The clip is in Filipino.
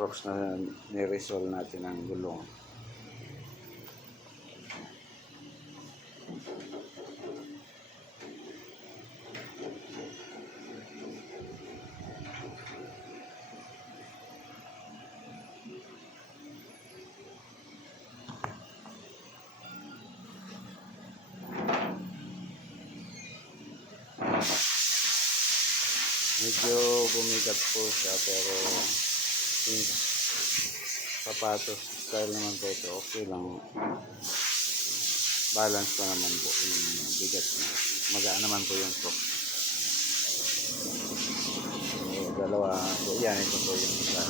crooks na ni-resolve natin ang gulong. Medyo bumigat po siya pero yung sapatos style naman po ito, okay lang. Balance pa naman po yung bigat niya. Magaan naman po yung crook. So, dalawa. So, yan, ito po yung isa.